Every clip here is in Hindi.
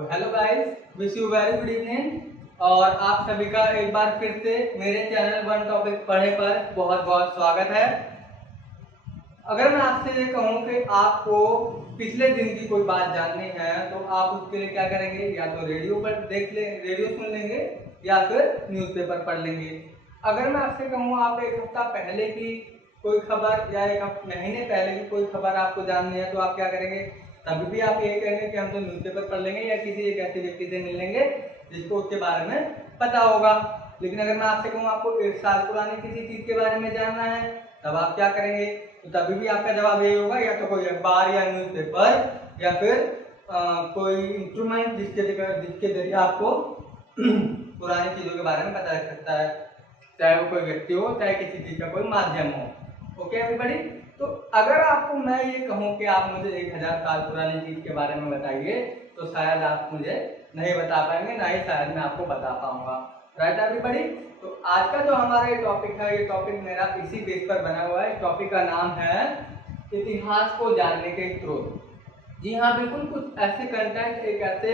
तो hello guys, wish you very good evening. और आप सभी का एक बार फिर से मेरे चैनल वन टॉपिक पढ़े पर बहुत बहुत स्वागत है। अगर मैं आपसे ये कहूँ कि आपको पिछले दिन की कोई बात जाननी है तो आप उसके लिए क्या करेंगे, या तो रेडियो पर रेडियो सुन लेंगे या फिर न्यूज़पेपर पढ़ लेंगे। अगर मैं आपसे कहूँ आप एक हफ्ता पहले की कोई खबर या एक महीने पहले की कोई खबर आपको जाननी है तो आप क्या करेंगे? तभी भी आप ये कहेंगे कि हम तो न्यूज़पेपर पढ़ लेंगे या किसी एक ऐसे व्यक्ति से मिल लेंगे जिसको उसके बारे में पता होगा। लेकिन अगर मैं आपसे कहूँ आपको 1 साल पुरानी किसी चीज के बारे में जानना है तब आप क्या करेंगे? तो तभी भी आपका जवाब यही होगा, या तो कोई अखबार या न्यूज़पेपर या फिर कोई इंस्ट्रूमेंट जिसके जरिए आपको पुरानी चीजों के बारे में पता लग सकता है, चाहे वो कोई व्यक्ति हो चाहे किसी चीज का कोई माध्यम हो। ओके एवरीबॉडी, तो अगर आपको मैं ये कहूँ कि आप मुझे 1000 साल पुरानी चीज के बारे में बताइए तो शायद आप मुझे नहीं बता पाएंगे, ना ही शायद मैं आपको बता पाऊंगा। राइट एवरीबॉडी, तो आज का जो हमारा ये टॉपिक है, ये टॉपिक मेरा इसी बेस पर बना हुआ है। टॉपिक का नाम है इतिहास को जानने के स्रोत। जी हाँ, बिल्कुल कुछ ऐसे कंटेंट, एक ऐसे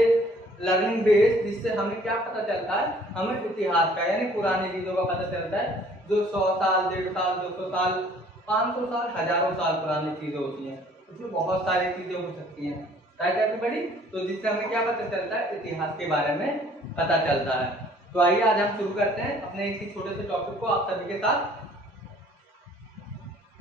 लर्निंग बेस जिससे हमें क्या पता चलता है, हमें इतिहास का यानी पुरानी चीजों का पता चलता है जो 100 साल, 150 साल, 200 साल, 500 साल, हजारों साल पुरानी चीजें होती हैं। इसमें बहुत सारी चीजें हो सकती हैं। राइट एवरीबॉडी, तो जिससे हमें क्या पता चलता है, इतिहास के बारे में पता चलता है। तो आइए आज हम शुरू करते हैं अपने इसी छोटे से टॉपिक को आप सभी के साथ।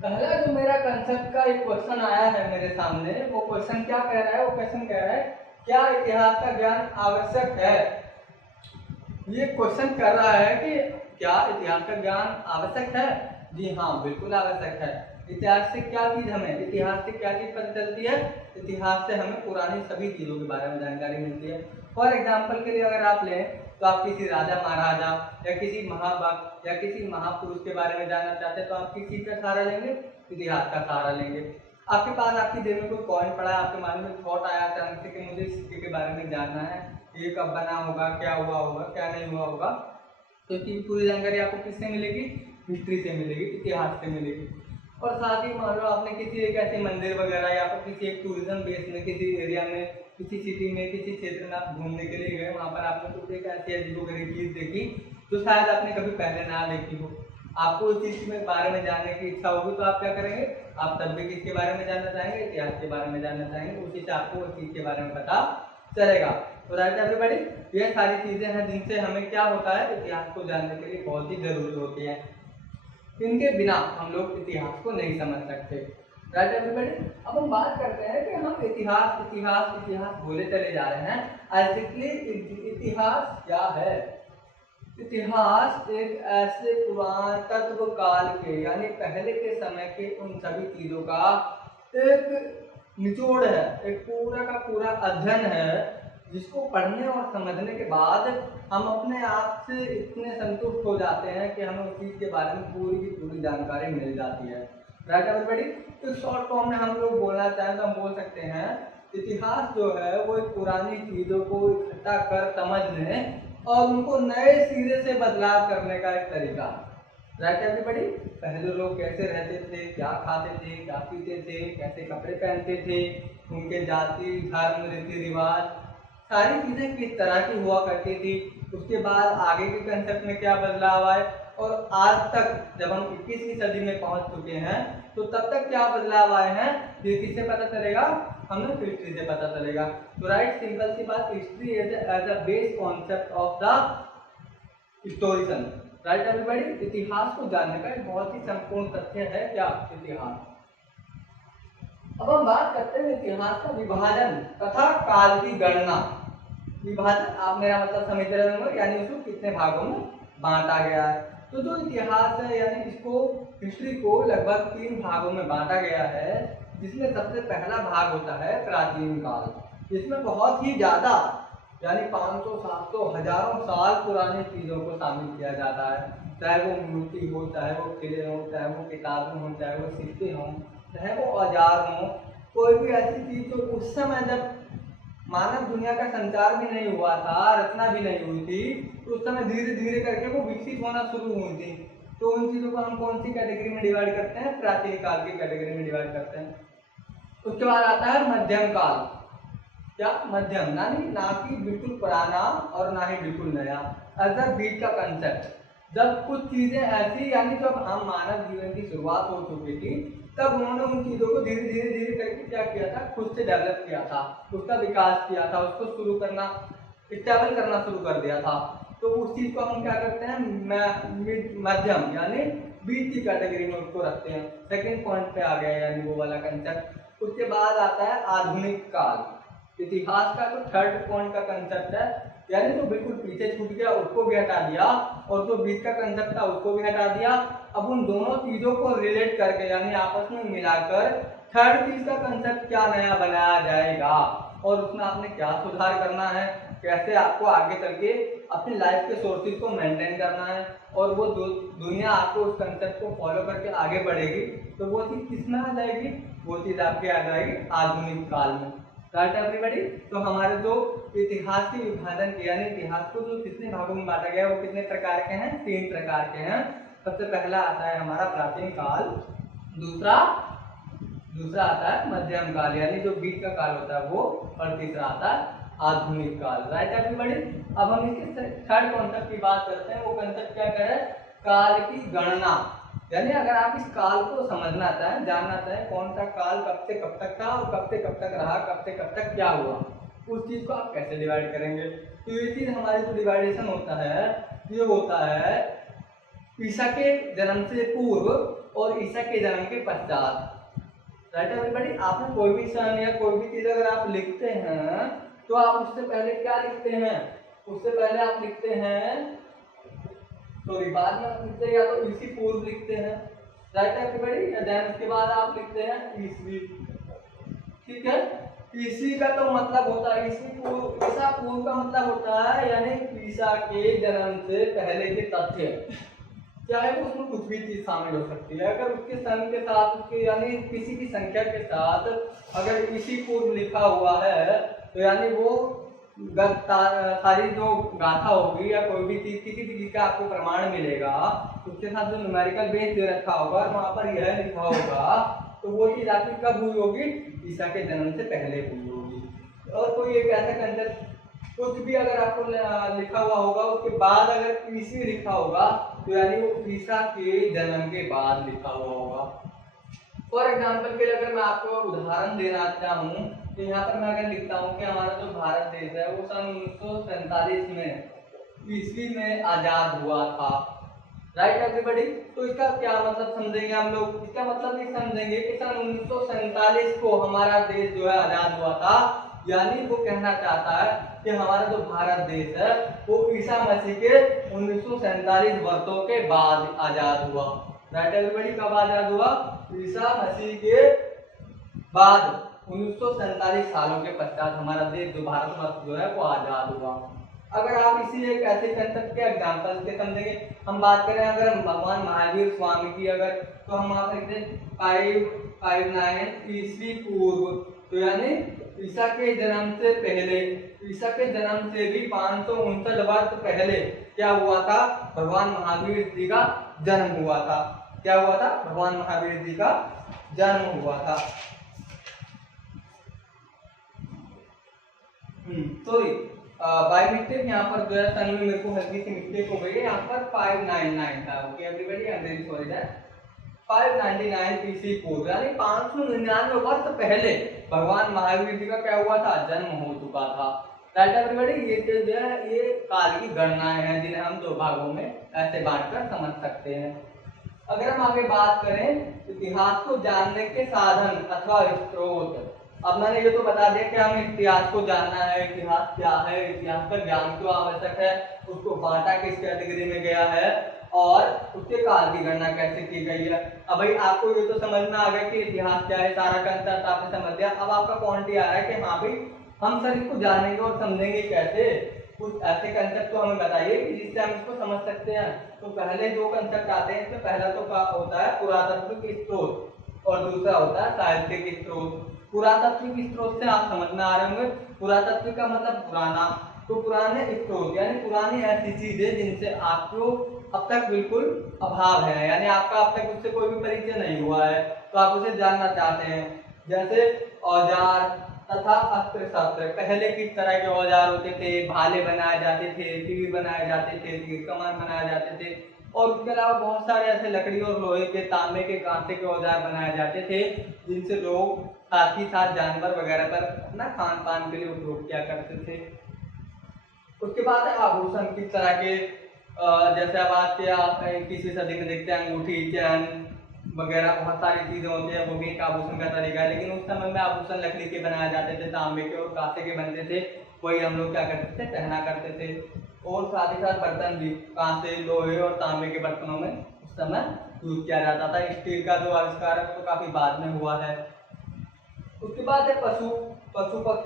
पहला जो मेरा कंसेप्ट का एक क्वेश्चन आया है मेरे सामने, वो क्वेश्चन क्या कह रहा है? वो क्वेश्चन कह रहा है, क्या इतिहास का ज्ञान आवश्यक है? ये क्वेश्चन कर रहा है कि क्या इतिहास का ज्ञान आवश्यक है? जी हाँ, बिल्कुल आवश्यक है। इतिहास से क्या चीज हमें इतिहास से क्या चीज पता चलती है? इतिहास से हमें पुरानी सभी चीजों के बारे में जानकारी मिलती है। फॉर एग्जाम्पल के लिए अगर आप लें तो आप किसी राजा महाराजा या किसी महाभक्त या किसी महापुरुष के बारे में जानना चाहते हैं तो आप किसी का सहारा लेंगे? इतिहास का सहारा लेंगे। आपके पास आपकी जेब में कोई कॉइन पड़ा है, आपके मन में थॉट आया अचानक से कि मुझे इस सिक्के के बारे में जानना है, ये कब बना होगा, क्या हुआ होगा, क्या नहीं हुआ होगा, तो इसकी पूरी जानकारी आपको किससे मिलेगी? हिस्ट्री से मिलेगी, इतिहास से मिलेगी। और साथ ही मान लो आपने किसी एक ऐसे मंदिर वगैरह या फिर किसी एक टूरिज्म बेस में, किसी एरिया में, किसी सिटी में, किसी क्षेत्र में आप घूमने के लिए गए, वहाँ पर आपने कुछ एक ऐसी अजीबोगरीब चीज देखी तो शायद आपने कभी पहले ना देखी हो। आपको उस चीज के बारे में जानने की इच्छा होगी तो आप क्या करेंगे? आप तब भी किसके बारे में जानना चाहेंगे? इतिहास के बारे में जानना चाहेंगे। उसी से आपको उस चीज के बारे में पता चलेगा। तो राइट एवरीबॉडी, ये सारी चीजें हैं जिनसे हमें क्या होता है, इतिहास को जानने के लिए बहुत ही जरूरी होती है। इनके बिना हम लोग इतिहास को नहीं समझ सकते। राइट एवरीबॉडी, अब हम बात करते हैं कि हम इतिहास इतिहास इतिहास बोले चले जा रहे हैं। एग्जैक्टली इतिहास क्या है? इतिहास एक ऐसे पुरातत्व काल के यानी पहले के समय के उन सभी चीजों का एक निचोड़ है, एक पूरा का पूरा अध्ययन है जिसको पढ़ने और समझने के बाद हम अपने आप से इतने संतुष्ट हो जाते हैं कि हमें उस चीज के बारे में पूरी की पूरी जानकारी मिल जाती है। राइट एवरीबॉडी, तो शॉर्ट फॉर्म में हम लोग बोलना चाहें तो हम बोल सकते हैं इतिहास जो है वो एक पुरानी चीजों को इकट्ठा कर समझने और उनको नए सिरे से बदलाव करने का एक तरीका। राइट एवरीबॉडी, पहले लोग कैसे रहते थे, क्या खाते थे, क्या पीते थे, कैसे कपड़े पहनते थे, उनके जाति धर्म रीति रिवाज सारी चीजें किस तरह की हुआ करती थी, उसके बाद आगे के कंसेप्ट में क्या बदलाव आए, और आज तक जब हम 21वीं सदी में पहुंच चुके हैं तो तब तक क्या बदलाव आए हैं, ये किससे पता चलेगा? हमें हिस्ट्री से पता चलेगा। तो राइट, सिंपल सी बात, history as a base concept of the historian. Right everybody, इतिहास को जानने का एक बहुत ही संपूर्ण तथ्य है क्या? इतिहास। अब हम बात करते हैं इतिहास का विभाजन तथा काल की गणना। विभाजन आप मेरा मतलब समझ रहे होंगे, यानी उसको कितने भागों में बांटा गया है। तो जो इतिहास है यानी इसको हिस्ट्री को लगभग 3 भागों में बांटा गया है, जिसमें सबसे पहला भाग होता है प्राचीन काल। इसमें बहुत ही ज्यादा यानी 500, 700, हजारों साल पुरानी चीजों को शामिल किया जाता है, चाहे वो मूर्ति हो, चाहे वो किले हो, चाहे वो किताबें हो, चाहे वो सिक्के हों, चाहे वो औजार हों, कोई भी ऐसी चीज जो उस समय जब मानव दुनिया का संचार भी नहीं हुआ था, रचना भी नहीं हुई थी, तो उस समय धीरे धीरे करके वो विकसित होना शुरू हुई थी। तो उन चीजों को हम कौन सी कैटेगरी में डिवाइड करते हैं? प्राचीन काल की कैटेगरी में डिवाइड करते हैं। उसके बाद आता है मध्यम काल। क्या मध्यम, ना कि बिल्कुल पुराना और ना ही बिल्कुल नया। एज अ बीट का कंसेप्ट, जब कुछ चीजें ऐसी यानी जब हम मानव जीवन की शुरुआत हो चुकी थी तब उन्होंने उन चीजों को धीरे धीरे धीरे करके क्या किया था, खुद से डेवलप किया था, उसका विकास किया था, उसको शुरू करना स्टेबल करना शुरू कर दिया था। तो उस चीज को हम क्या करते हैं, मध्यम यानी बीच की कैटेगरी में उसको रखते हैं। सेकंड पॉइंट पे आ गया यानी वो वाला कंसेप्ट। उसके बाद आता है आधुनिक काल। इतिहास का जो थर्ड पॉइंट का कंसेप्ट है, यानी जो बिल्कुल पीछे छूट गया उसको भी हटा दिया और जो बीच का कंसेप्ट था उसको भी हटा दिया। अब उन दोनों चीजों को रिलेट करके यानी आपस में मिलाकर थर्ड चीज का कंसेप्ट क्या नया बनाया जाएगा और उसमें आपने क्या सुधार करना है, कैसे आपको आगे चल के अपनी लाइफ के सोर्सेज को मेंटेन करना है और वो दुनिया आपको उस कंसेप्ट को फॉलो करके आगे बढ़ेगी। तो वो चीज़ किसमें आ जाएगी, वो चीज़ आपके आ जाएगी आधुनिक काल में। Right everybody. तो हमारे जो इतिहास के विभाजन के यानी इतिहास को जो कितने भागों में बांटा गया है वो कितने प्रकार के हैं, 3 प्रकार के हैं। सबसे पहला आता है हमारा प्राचीन काल, दूसरा आता है मध्यम काल यानी जो बीच का काल होता है वो, और तीसरा आता है आधुनिक काल। Right everybody. अब हम इसके थर्ड कॉन्सेप्ट की बात करते हैं। वो कॉन्सेप्ट क्या कहे, काल की गणना। यानी अगर आप इस काल को समझना चाहें, जानना चाहें कौन सा काल कब से कब तक था और कब से कब तक रहा, कब से कब तक क्या हुआ, उस चीज को आप कैसे डिवाइड करेंगे। तो ये चीज हमारी जो डिवाइडेशन होता है ये होता है ईसा के जन्म से पूर्व और ईसा के जन्म के पश्चात। Right everybody. आपने कोई भी सन या कोई भी चीज अगर आप लिखते हैं तो आप उससे पहले क्या लिखते हैं, उससे पहले आप लिखते हैं सॉरी बाद में आप लिखते हैं या तो ईसी पूर्व लिखते हैं। Right everybody. देन उसके बाद आप लिखते हैं ईसवी। ठीक है। ईसी का तो मतलब होता है ईसा पूर्व का मतलब होता है यानी ईसा के जन्म से पहले के तथ्य, चाहे वो उसमें कुछ भी चीज शामिल हो सकती है। अगर उसके सन के साथ उसके यानी किसी भी संख्या के साथ अगर इसी पूर्व लिखा हुआ है तो यानी वो सारी जो गाथा होगी या कोई भी चीज किसी भी चीज का आपको प्रमाण मिलेगा उसके साथ जो न्यूमेरिकल बेस दे रखा होगा और वहां पर यह लिखा होगा तो वो चीज आपकी कब हुई होगी, ईसा के जन्म से पहले हुई होगी। और कोई एक ऐसा कंसेप्ट कुछ भी अगर आपको लिखा हुआ होगा उसके बाद अगर ईसी लिखा होगा तो यानी वो ईसा के जन्म के बाद लिखा हुआ होगा। फॉर एग्जाम्पल के लिए अगर मैं आपको उदाहरण देना चाहूँ तो यहाँ पर मैं अगर लिखता हूँ कि हमारा जो भारत देश है वो सन 1947 में ईस्वी में आजाद हुआ था। Right everybody. तो इसका क्या मतलब समझेंगे हम लोग, इसका मतलब ये समझेंगे कि सन 1947 को हमारा देश जो है आजाद हुआ था। यानी वो कहना चाहता है कि हमारा जो भारत देश है वो ईसा मसीह के 1947 वर्षों के बाद आजाद हुआ। Right everybody. कब आजाद हुआ, ईसा मसीह के बाद 1947 सालों के पश्चात हमारा देश जो भारतवर्ष जो है वो आजाद हुआ। अगर आप इसी एक ऐसे कंसेप्ट के एग्जांपल से समझेंगे, हम बात करें अगर भगवान महावीर स्वामी की अगर तो हम वहां पर 559 ईस्वी पूर्व तो यानी ईसा के जन्म से पहले, ईसा के जन्म से भी 559 वर्ष पहले क्या हुआ था, भगवान महावीर जी का जन्म हुआ था। क्या हुआ था, भगवान महावीर जी का जन्म हुआ था। सॉरी बाय मिस्टेक यहाँ पर जो है सन में मेरे को हल्की सी मिस्टेक हो गई है, यहाँ पर 599 था। Okay everybody, I am very sorry that 599 ईस्वी पूर्व यानी 599 वर्ष पहले भगवान महावीर जी का क्या हुआ था, जन्म हो चुका था। Right everybody. ये जो है ये काल की गणनाएं हैं जिन्हें हम दो भागों में ऐसे बांटकर समझ सकते हैं। अगर हम आगे बात करें इतिहास को जानने के साधन अथवा स्रोत, अब मैंने ये तो बता दिया कि हमें इतिहास को जानना है, इतिहास क्या है, इतिहास का ज्ञान क्यों आवश्यक है, उसको बांटा किस कैटेगरी में गया है और उसके काल की गणना कैसे की गई है। अब भाई आपको ये तो समझ में आ गया कि इतिहास क्या है, सारा कंसेप्ट आपने समझ लिया। अब आपका पॉइंट आ रहा है कि हाँ भाई हम सर इसको जानेंगे और समझेंगे कैसे, कुछ ऐसे कंसेप्ट तो हमें बताइए कि जिससे हम इसको समझ सकते हैं। तो पहले जो कंसेप्ट आते हैं इसमें पहला तो होता है पुरातात्विक स्रोत और दूसरा होता है साहित्यिक स्रोत। पुरातात्विक स्रोत से आप समझ में आ रहे होंगे, पुरातात्विक का मतलब पुराना, तो पुराने स्रोत यानी पुरानी ऐसी चीजें जिनसे आपको अब तक बिल्कुल अभाव है, यानी आपका अब तक उससे कोई भी परिचय नहीं हुआ है तो आप उसे जानना चाहते हैं। जैसे औजार तथा अस्त्र शस्त्र। पहले किस तरह के औजार होते थे, भाले बनाए जाते थे, तीर बनाए जाते थे, तीर कमान बनाए जाते थे, और उसके अलावा बहुत सारे ऐसे लकड़ी और लोहे के, तांबे के, कांसे के औजार बनाए जाते थे जिनसे लोग साथ ही साथ जानवर वगैरह पर अपना खान पान के लिए उपयोग किया करते थे। उसके बाद आभूषण किस तरह के, जैसे अब आज के आप किसी सदी में देखते हैं अंगूठी, चैन वगैरह बहुत सारी चीजें होती है, वो भी एक आभूषण का तरीका है। लेकिन उस समय में आभूषण लकड़ी के बनाए जाते थे, तांबे के और कांसे के बनते थे, वही हम लोग क्या करते थे, पहना करते थे। और साथ ही साथ बर्तन भी कांसे, लोहे और तांबे के बर्तनों में उस समय यूज किया जाता था। स्टील का जो आविष्कार है वो काफी बाद में हुआ है। उसके बाद है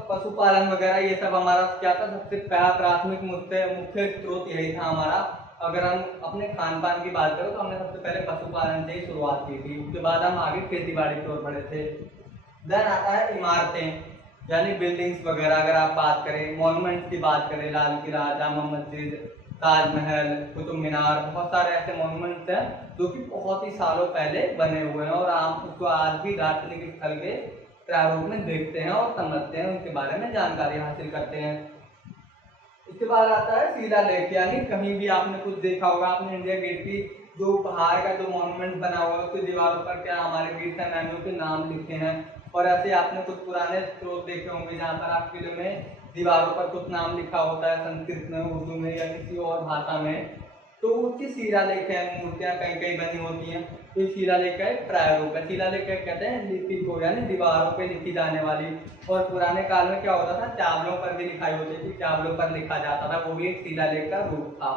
पशुपालन वगैरह, ये सब हमारा क्या था, सबसे प्राथमिक मुख्य स्रोत यही था हमारा। अगर हम अपने खान पान की बात करें तो हमने सबसे पहले पशुपालन से ही शुरुआत की थी, उसके बाद हम आगे खेती बाड़ी की ओर बढ़े थे। देन आता है इमारतें यानी बिल्डिंग्स वगैरह। अगर आप बात करें मॉन्यूमेंट्स की बात करें, लाल किला, जामा मस्जिद, ताजमहल, कुतुब मीनार, बहुत सारे ऐसे मॉन्यूमेंट्स हैं जो कि बहुत ही सालों पहले बने हुए हैं और हम उसको आज भी दार्शनिक स्थल के प्रारूप में देखते हैं और समझते हैं, उनके बारे में जानकारी हासिल करते हैं। इसके बाद आता है शिलालेख, यानी कहीं भी आपने कुछ देखा होगा, आपने इंडिया गेट की जो बाहर का जो मॉन्यूमेंट बना हुआ है उसकी दीवारों पर क्या हमारे वीर सेनानियों के नाम लिखे हैं। और ऐसे आपने कुछ पुराने स्रोत देखे होंगे जहाँ पर आप किले में दीवारों पर कुछ नाम लिखा होता है, संस्कृत में, उर्दू में या किसी और भाषा में, तो उसकी शिलालेख है, मूर्तियां कहीं कहीं बनी होती हैं, तो शिलालेख का एक प्रारूप है। शिलालेख कहते हैं लिपि को, यानी दीवारों पे लिखी जाने वाली। और पुराने काल में क्या होता था, चावलों पर भी लिखाई होती थी, चावलों पर लिखा जाता था, वो भी एक शिलालेख का रूप था।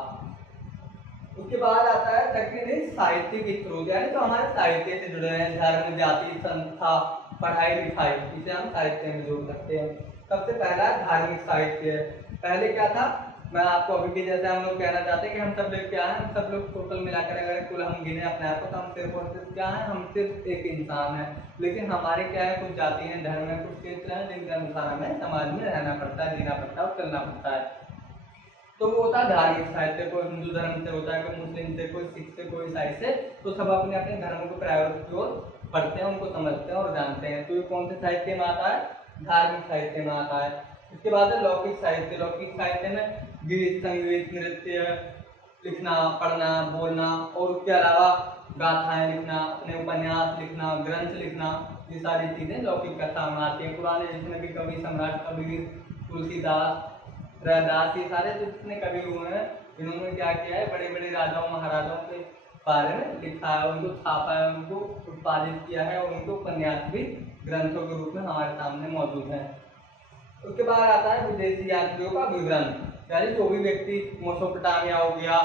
उसके बाद आता है सेकेंड साहित्यिक स्रोत, यानी तो हमारे साहित्य से जुड़े हैं, धर्म, जाति, संस्था, पढ़ाई लिखाई, इसे हम साहित्य में जोड़ सकते हैं। सबसे पहला धार्मिक साहित्य। पहले क्या था, मैं आपको अभी भी जैसे हम लोग कहना चाहते हैं कि हम सब लोग क्या है, हम सब लोग टोटल मिलाकर अगर कुल हम गिने अपने आप को तो हम सिर्फ और सिर्फ क्या है, हम सिर्फ एक इंसान है। लेकिन हमारे क्या है, कुछ जाति हैं, धर्म है, कुछ क्षेत्र हैं जिनके अनुसार हमें समाज में रहना पड़ता है, जीना पड़ता है और चलना पड़ता है। तो वो होता है धार्मिक साहित्य, कोई हिंदू धर्म से होता है, कोई मुस्लिम से, कोई सिख से, कोई ईसाई से, तो सब अपने अपने धर्म को प्रायोरिटी की ओर पढ़ते हैं, उनको समझते हैं और जानते हैं। तो ये कौन से साहित्य में आता है, धार्मिक साहित्य में आता है। इसके बाद है लौकिक साहित्य। लौकिक साहित्य में गीत, संगीत, नृत्य लिखना, पढ़ना, बोलना और उसके अलावा गाथाएं लिखना, अपने उपन्यास लिखना, ग्रंथ लिखना, ये सारी चीजें लौकिक कथा में आती है। पुराने जितने भी कवि, सम्राट कबीर, तुलसीदास, रैदास, ये सारे जितने कवि हुए हैं, इन्होंने क्या किया है, बड़े बड़े राजाओं महाराजाओं के बारे में लिखा है, उनको छापा है, उनको उत्पादित किया है और उनको उपन्यास भी ग्रंथों के रूप में हमारे सामने मौजूद है। उसके बाद आता है विदेशी यात्रियों का विवरण, यानी जो भी व्यक्ति मेसोपोटामिया हो गया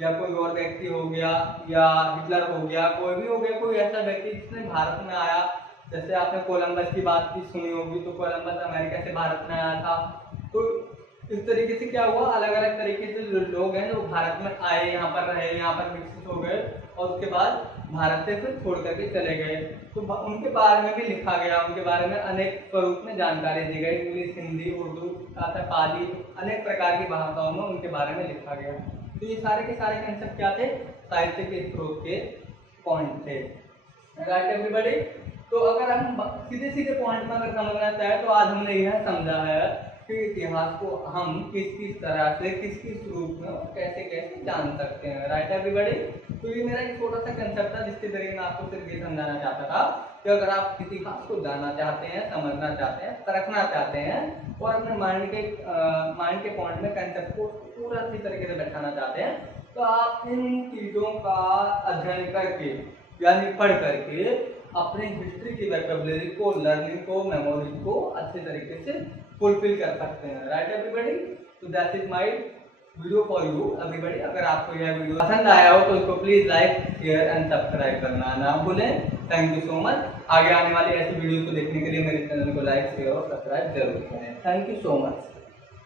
या कोई और व्यक्ति हो गया या हिटलर हो गया, कोई भी हो गया, कोई ऐसा व्यक्ति जिसने भारत में आया, जैसे आपने कोलंबस की बात की सुनी होगी, तो कोलंबस अमेरिका से भारत में आया था। तो इस तरीके से क्या हुआ, अलग अलग तरीके से जो लोग हैं जो भारत में आए, यहाँ पर रहे, यहाँ पर विकसित हो गए और उसके बाद भारत से फिर छोड़ करके चले गए, तो उनके बारे में भी लिखा गया, उनके बारे में अनेक स्वरूप में जानकारी दी गई, इंग्लिश, हिंदी, उर्दू, पाली, अनेक प्रकार की भाषाओं में उनके बारे में लिखा गया। तो ये सारे के सारे कंसेप्ट क्या थे, साहित्य के स्रोत के पॉइंट थे। Right everybody. तो अगर हम सीधे सीधे पॉइंट में अगर समझना चाहे तो आज हमने यह समझा है कि इतिहास को हम किस किस तरह से, किस किस रूप में और कैसे कैसे जान सकते हैं। Right everybody. तो ये मेरा एक छोटा सा कंसेप्ट था जिसके जरिए मैं आपको सिर्फ ये समझाना चाहता था कि अगर आप इतिहास को जानना चाहते हैं, समझना चाहते हैं, परखना चाहते हैं और अपने माइंड के पॉइंट में कंसेप्ट को पूरा अच्छी तरीके से बैठाना चाहते हैं, तो आप इन चीजों का अध्ययन करके यानी पढ़ करके अपने हिस्ट्री की वोकैबुलरी को, लर्निंग को, मेमोरी को अच्छे तरीके से फुलफिल कर सकते हैं। Right everybody. तो that is my video for you everybody. अगर आपको यह वीडियो पसंद आया हो तो इसको please like, share and subscribe करना ना भूलें। Thank you so much. आगे आने वाली ऐसी वीडियो को देखने के लिए मेरे चैनल को लाइक, शेयर और सब्सक्राइब जरूर करें। Thank you so much.